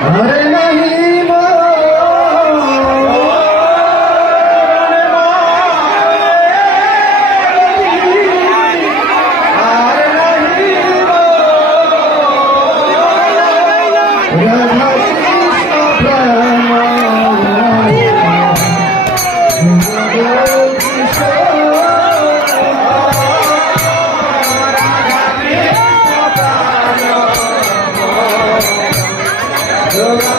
Hare Obrigado.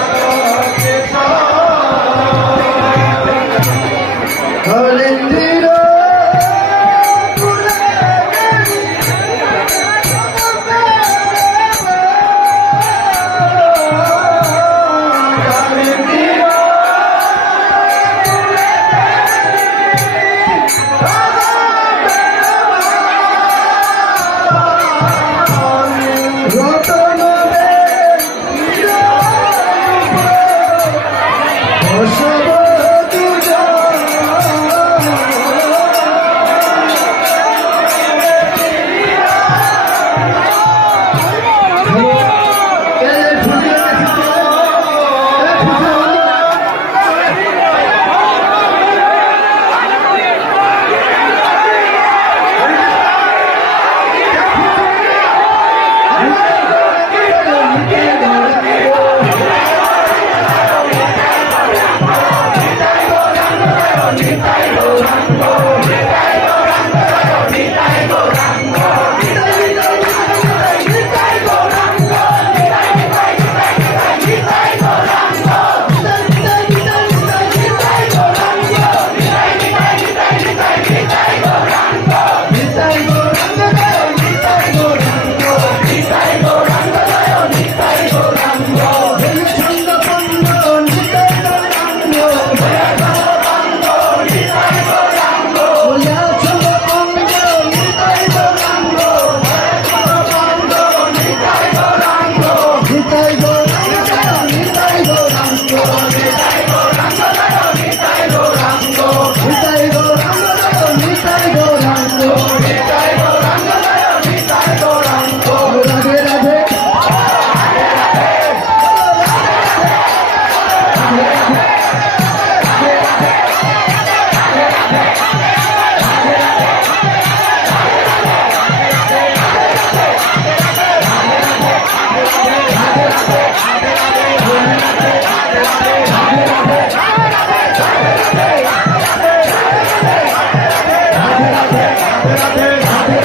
Radhe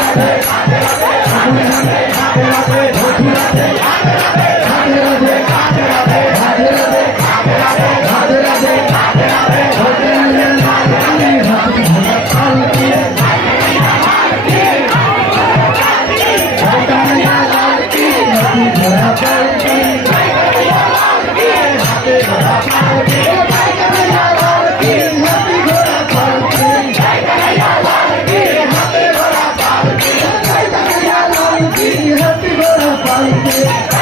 Yeah.